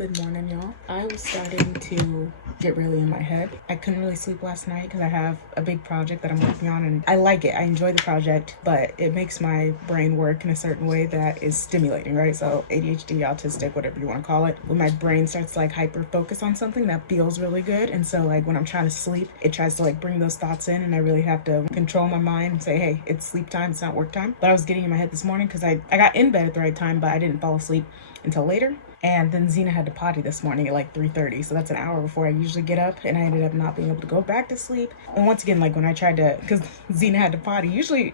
Good morning, y'all. I was starting to get really in my head. I couldn't really sleep last night because I have a big project that I'm working on and I like it. I enjoy the project, but it makes my brain work in a certain way that is stimulating, right? So ADHD, autistic, whatever you want to call it. When my brain starts to like hyper focus on something, that feels really good. And so like when I'm trying to sleep, it tries to like bring those thoughts in and I really have to control my mind and say, hey, it's sleep time, it's not work time. But I was getting in my head this morning because I got in bed at the right time, but I didn't fall asleep until later. And then Xena had to potty this morning at like 3:30, so that's an hour before I usually get up, and I ended up not being able to go back to sleep. And once again, like when I tried to, because Xena had to potty, usually,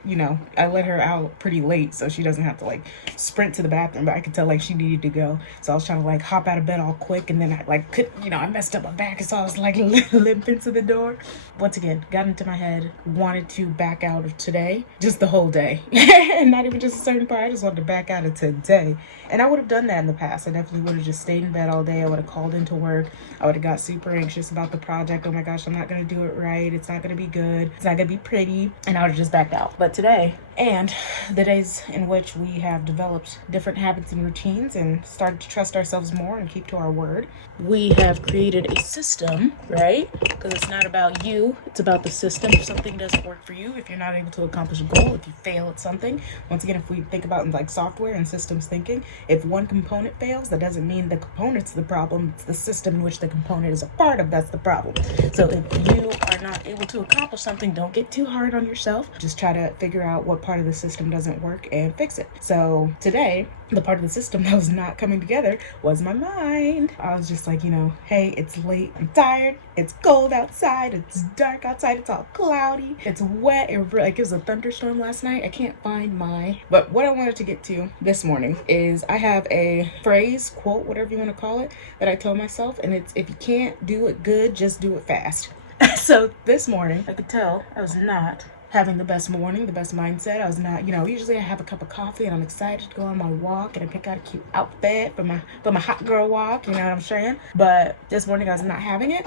I let her out pretty late so she doesn't have to like sprint to the bathroom, but I could tell like she needed to go. So I was trying to like hop out of bed all quick, and then I like I messed up my back, and so I was like limping to the door. Once again, got into my head, wanted to back out of today, just the whole day, and not even just a certain part. I just wanted to back out of today. And I would have done that in the past. I definitely would have just stayed in bed all day. I would have called into work. I would have got super anxious about the project. Oh my gosh, I'm not going to do it right. It's not going to be good. It's not going to be pretty. And I would have just backed out. But today, and the days in which we have developed different habits and routines and started to trust ourselves more and keep to our word, we have created a system, right? Because it's not about you, it's about the system. If something doesn't work for you, if you're not able to accomplish a goal, if you fail at something, once again, if we think about like software and systems thinking, if one component fails, that doesn't mean the component's the problem. It's the system in which the component is a part of that's the problem. So if you are not able to accomplish something, don't get too hard on yourself. Just try to figure out what part of the system doesn't work and fix it. So today, the part of the system that was not coming together was my mind. I was just like, hey, it's late, I'm tired, it's cold outside, it's dark outside, it's all cloudy, it's wet, it was a thunderstorm last night. I can't find but what I wanted to get to this morning is I have a phrase, quote, whatever you want to call it, that I told myself, and it's, if you can't do it good, just do it fast. So this morning, I could tell I was not having the best morning, the best mindset. I was not, usually I have a cup of coffee and I'm excited to go on my walk and I pick out a cute outfit for my hot girl walk, you know what I'm saying? But this morning I was not having it.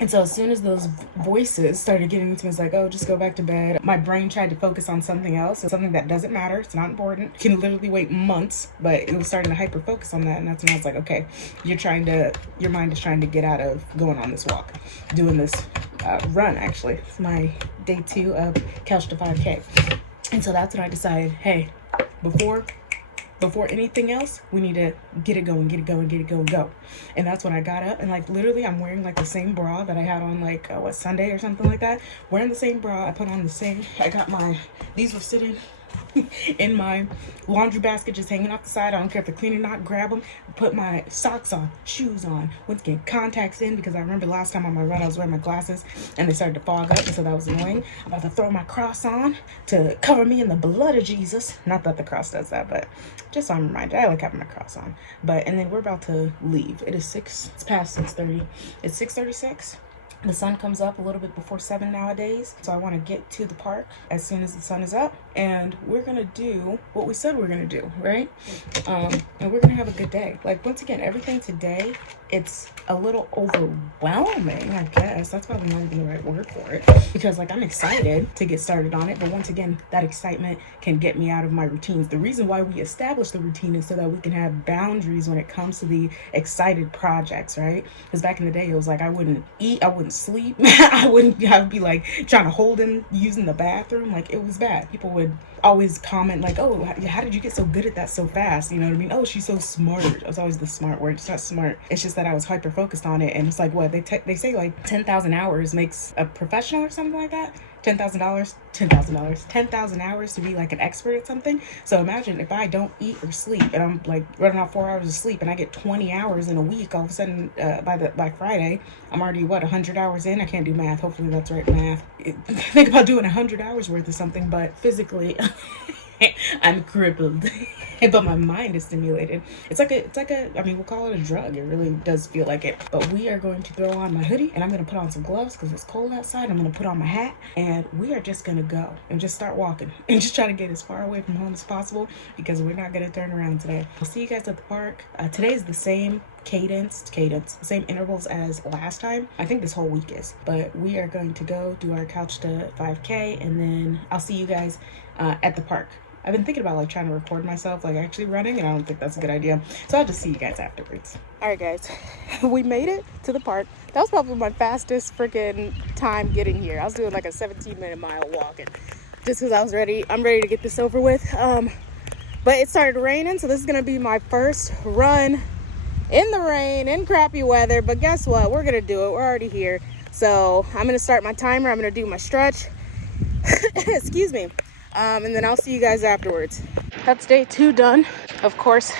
And so as soon as those voices started getting into me, it's like, oh, just go back to bed. My brain tried to focus on something else, something that doesn't matter. It's not important. You can literally wait months, but it was starting to hyper focus on that. And that's when I was like, okay, your mind is trying to get out of going on this walk, doing this run. Actually, it's my day 2 of C25K. And so that's when I decided, hey, before anything else, we need to get it going. Go. And that's when I got up and like literally I'm wearing like the same bra that I had on like Sunday or something like that. Wearing the same bra. I put on the same, these were sitting in my laundry basket, just hanging off the side. I don't care if they're clean or not. Grab them, put my socks on, shoes on, once again contacts in, because I remember last time on my run I was wearing my glasses and they started to fog up, and so that was annoying. I'm about to throw my cross on to cover me in the blood of Jesus. Not that the cross does that, but just so I'm reminded, I like having my cross on. And then we're about to leave. It's past 6:30. It's 6:36. The sun comes up a little bit before 7 nowadays, so I want to get to the park as soon as the sun is up, and we're gonna do what we said we're gonna do, right? And we're gonna have a good day. Like, once again, everything today, it's a little overwhelming, I guess. That's probably not even the right word for it, because like I'm excited to get started on it, but once again, that excitement can get me out of my routines. The reason why we establish the routine is so that we can have boundaries when it comes to the excited projects, right? Because back in the day, it was like I wouldn't eat, I wouldn't sleep, I would be like trying to hold in using the bathroom. Like, it was bad. People would always comment like, oh, how did you get so good at that so fast? You know what I mean? Oh, she's so smart. It was always the smart word. It's not smart. It's just that I was hyper focused on it. And it's like, what they say like 10,000 hours makes a professional or something like that. $10,000 hours to be like an expert at something. So imagine if I don't eat or sleep and I'm like running off 4 hours of sleep and I get 20 hours in a week, all of a sudden by Friday I'm already 100 hours in. I can't do math. Hopefully that's right math. Think about doing 100 hours worth of something, but physically I'm crippled. But my mind is stimulated. It's like a, I mean, we'll call it a drug. It really does feel like it. But we are going to throw on my hoodie and I'm going to put on some gloves because it's cold outside. I'm going to put on my hat and we are just going to go and just start walking and just try to get as far away from home as possible, because we're not going to turn around today. I'll see you guys at the park. Today's the same cadence, same intervals as last time. I think this whole week is, but we are going to go do our couch to 5K and then I'll see you guys at the park. I've been thinking about like trying to record myself like actually running, and I don't think that's a good idea. So I'll just see you guys afterwards. All right, guys, we made it to the park. That was probably my fastest freaking time getting here. I was doing like a 17-minute mile walk, and just because I was ready, I'm ready to get this over with. But it started raining, so this is gonna be my first run in the rain, in crappy weather. But guess what? We're gonna do it. We're already here. So I'm gonna start my timer. I'm gonna do my stretch. Excuse me. And then I'll see you guys afterwards. That's day 2 done. Of course,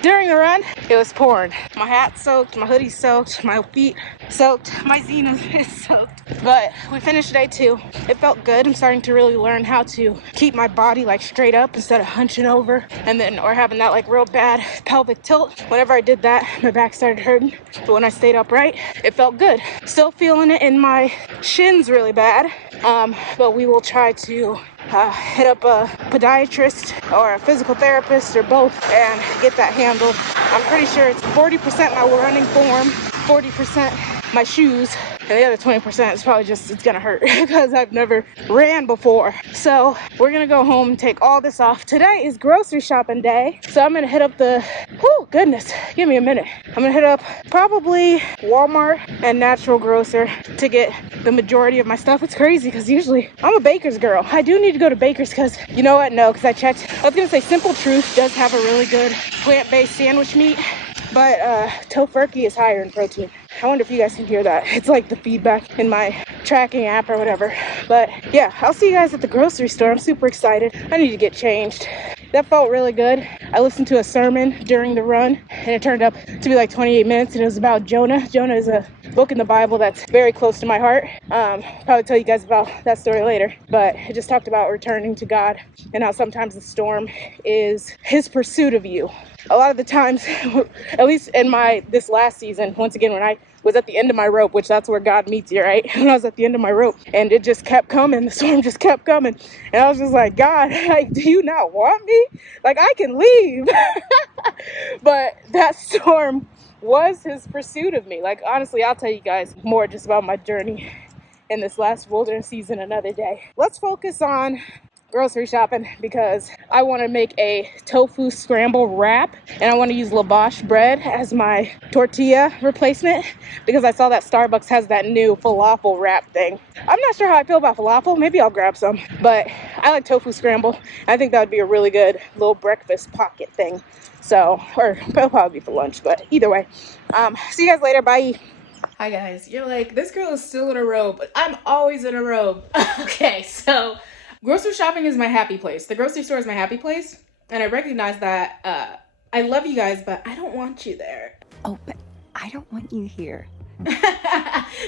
during the run, it was pouring. My hat's soaked, my hoodie's soaked, my feet soaked, my Xena is soaked. But we finished day 2. It felt good. I'm starting to really learn how to keep my body like straight up instead of hunching over or having that like real bad pelvic tilt. Whenever I did that, my back started hurting. But when I stayed upright, it felt good. Still feeling it in my shins really bad. But we will try to hit up a podiatrist or a physical therapist or both and get that handled. I'm pretty sure it's 40% my running form, 40% my shoes, and the other 20% is probably just, it's gonna hurt because I've never ran before. So we're gonna go home and take all this off. Today is grocery shopping day. So I'm gonna hit up goodness, give me a minute. I'm gonna hit up probably Walmart and Natural Grocer to get the majority of my stuff. It's crazy because usually I'm a baker's girl. I do need to go to Baker's because, you know what? No, because I checked. I was gonna say Simple Truth does have a really good plant-based sandwich meat, but Tofurkey is higher in protein. I wonder if you guys can hear that. It's like the feedback in my tracking app or whatever. But yeah, I'll see you guys at the grocery store. I'm super excited. I need to get changed. That felt really good. I listened to a sermon during the run, and it turned up to be like 28 minutes, and it was about Jonah. Jonah is a book in the Bible that's very close to my heart. Probably tell you guys about that story later, but it just talked about returning to God and how sometimes the storm is his pursuit of you. A lot of the times, at least in this last season, once again, when I was at the end of my rope, which that's where God meets you, right? When I was at the end of my rope, and it just kept coming, the storm just kept coming, and I was just like, God, like, do you not want me? Like, I can leave. But that storm was his pursuit of me. Like, honestly, I'll tell you guys more just about my journey in this last wilderness season another day. Let's focus on grocery shopping because I want to make a tofu scramble wrap, and I want to use lavash bread as my tortilla replacement because I saw that Starbucks has that new falafel wrap thing. I'm not sure how I feel about falafel. Maybe I'll grab some, but I like tofu scramble. I think that would be a really good little breakfast pocket thing. So, or it'll probably be for lunch, but either way. See you guys later. Bye. Hi guys. You're like, this girl is still in a robe, but I'm always in a robe. Okay, so grocery shopping is my happy place. The grocery store is my happy place. And I recognize that I love you guys, but I don't want you there. Oh, but I don't want you here.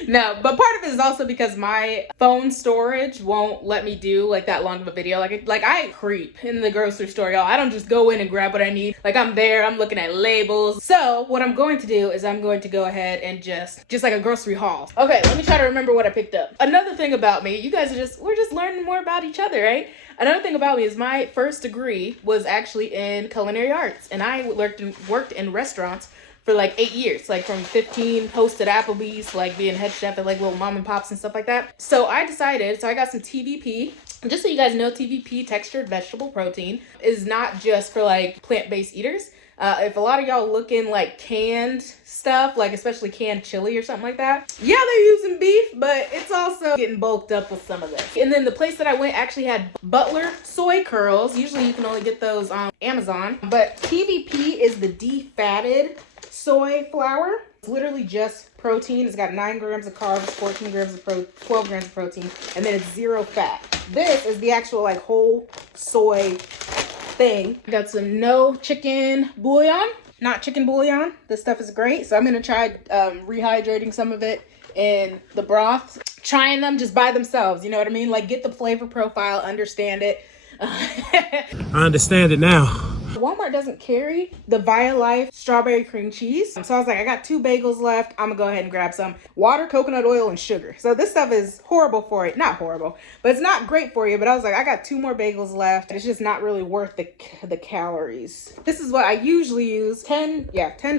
No, but part of it is also because my phone storage won't let me do like that long of a video. Like I creep in the grocery store, y'all. I don't just go in and grab what I need. Like I'm there, I'm looking at labels. So what I'm going to do is I'm going to go ahead and just like a grocery haul. Okay, let me try to remember what I picked up. Another thing about me, you guys we're just learning more about each other, right? Another thing about me is my first degree was actually in culinary arts, and I worked in restaurants for like 8 years, like from 15 hosted Applebee's, like being head chef at like little mom and pops and stuff like that. So I got some TVP. Just so you guys know, TVP, textured vegetable protein, is not just for like plant-based eaters. If a lot of y'all looking like canned stuff, like especially canned chili or something like that, yeah, they're using beef, but it's also getting bulked up with some of this. And then the place that I went actually had Butler soy curls. Usually you can only get those on Amazon, but TVP is the defatted soy flour. It's literally just protein. It's got 9 grams of carbs, 14 grams of 12 grams of protein, and then it's 0 fat. This is the actual like whole soy thing. Got some no chicken bouillon, not chicken bouillon. This stuff is great. So I'm gonna try rehydrating some of it in the broth, trying them just by themselves. You know what I mean? Like get the flavor profile, understand it. I understand it now. Walmart doesn't carry the Violife strawberry cream cheese. So I was like, I got 2 bagels left. I'm gonna go ahead and grab some water, coconut oil, and sugar. So this stuff is horrible for you. Not horrible, but it's not great for you. But I was like, I got 2 more bagels left. It's just not really worth the calories. This is what I usually use. 10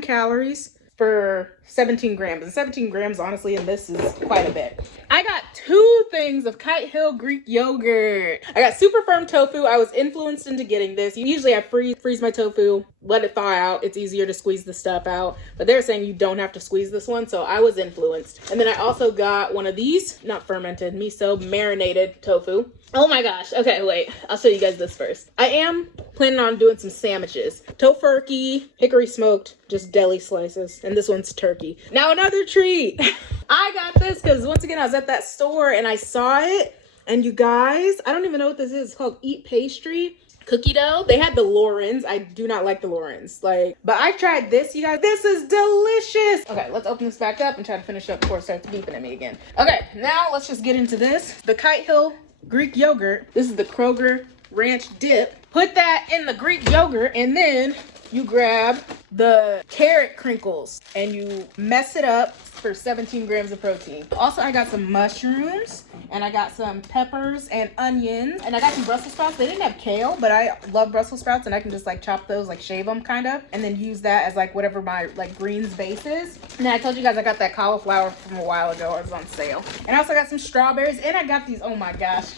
calories. for 17 grams. And 17 grams, honestly, in this is quite a bit. I got 2 things of Kite Hill Greek yogurt. I got super firm tofu. I was influenced into getting this. Usually I freeze my tofu, let it thaw out. It's easier to squeeze the stuff out. But they're saying you don't have to squeeze this one, so I was influenced. And then I also got one of these, not fermented, miso marinated tofu. Oh my gosh. Okay, wait. I'll show you guys this first. I am planning on doing some sandwiches. Tofurkey, hickory smoked, just deli slices. And this one's turkey. Now another treat. I got this because once again, I was at that store and I saw it. And you guys, I don't even know what this is. It's called Eat Pastry. Cookie dough. They had the Laurens. I do not like the Laurens. But I tried this, you guys. This is delicious. Okay, let's open this back up and try to finish up before it starts beeping at me again. Okay, now let's just get into this. The Kite Hill Greek yogurt. This is the Kroger ranch dip. Put that in the Greek yogurt and then you grab the carrot crinkles and you mess it up for 17 grams of protein. Also, I got some mushrooms and I got some peppers and onions and I got some Brussels sprouts. They didn't have kale, but I love Brussels sprouts and I can just chop those, shave them kind of, and then use that as whatever my greens base is. And then I told you guys I got that cauliflower from a while ago. It was on sale. And I also got some strawberries and I got these, oh my gosh.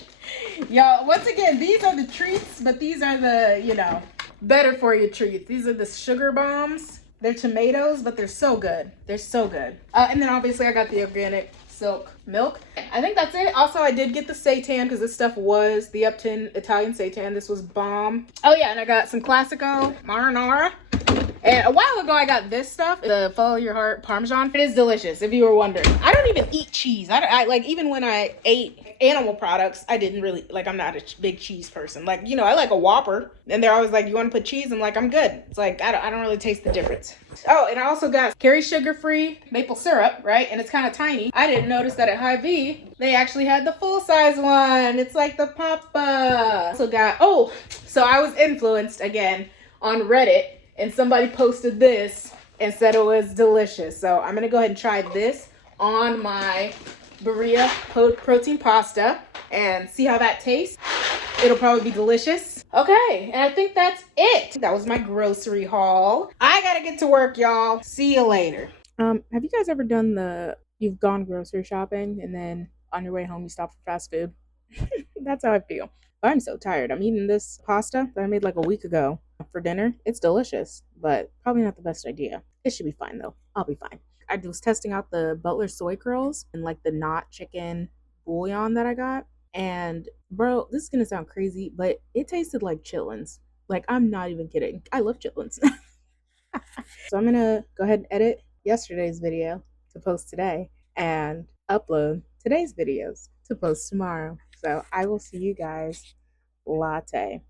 Y'all, once again, these are the treats, but these are the, better for you treats. These are the sugar bombs. They're tomatoes, but they're so good. They're so good. And then obviously I got the organic silk milk. I think that's it. Also, I did get the seitan because this stuff was the Upton Italian seitan. This was bomb. Oh yeah, and I got some Classico marinara. And a while ago, I got this stuff, the Follow Your Heart Parmesan. It is delicious, if you were wondering. I don't even eat cheese. Even when I ate animal products, I didn't really, I'm not a big cheese person. I like a Whopper. And they're always like, you want to put cheese? I'm like, I'm good. It's I don't really taste the difference. Oh, and I also got Kerry sugar-free maple syrup, right? And it's kind of tiny. I didn't notice that at Hy-Vee, they actually had the full-size one. It's like the Papa. So I was influenced, again, on Reddit. And somebody posted this and said it was delicious. So I'm going to go ahead and try this on my Berea protein pasta and see how that tastes. It'll probably be delicious. Okay, and I think that's it. That was my grocery haul. I got to get to work, y'all. See you later. Have you guys ever done you've gone grocery shopping and then on your way home you stop for fast food? That's how I feel. I'm so tired. I'm eating this pasta that I made a week ago for dinner. It's delicious, but probably not the best idea. It should be fine though. I'll be fine. I was testing out the Butler soy curls and the not chicken bouillon that I got. And bro, this is going to sound crazy, but it tasted like chitlins. I'm not even kidding. I love chitlins. So I'm going to go ahead and edit yesterday's video to post today and upload today's videos to post tomorrow. So I will see you guys latte.